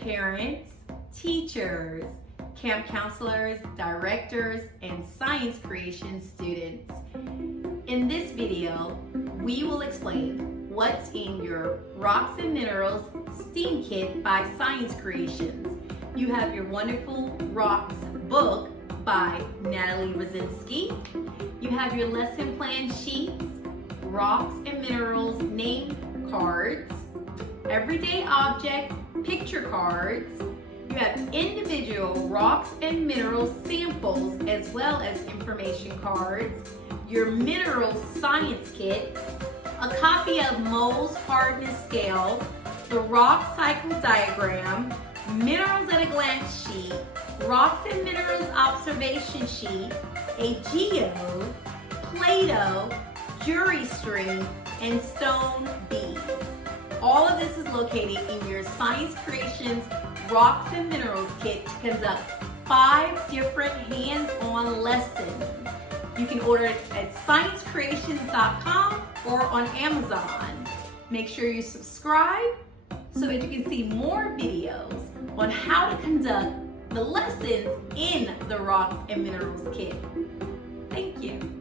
parents, teachers, camp counselors, directors, and science creation students. In this video, we will explain what's in your Rocks and Minerals STEAM Kit by Science Creations. You have your wonderful Rocks book by Natalie Rosinsky. You have your lesson plan sheets, Rocks and Minerals name cards, everyday object picture cards. You have individual Rocks and Minerals samples as well as information cards, your Minerals Science Kit, a copy of Mohs Hardness scale, the rock cycle diagram, Minerals at a glance sheet, Rocks and Minerals observation sheet, a geode, Play-Doh, jury string, and stone beads. All of this is located in your Science Creations Rocks and Minerals Kit to conduct 5 different hands-on lessons. You can order it at sciencecreations.com or on Amazon. Make sure you subscribe so that you can see more videos on how to conduct the lessons in the Rocks and Minerals Kit. Thank you.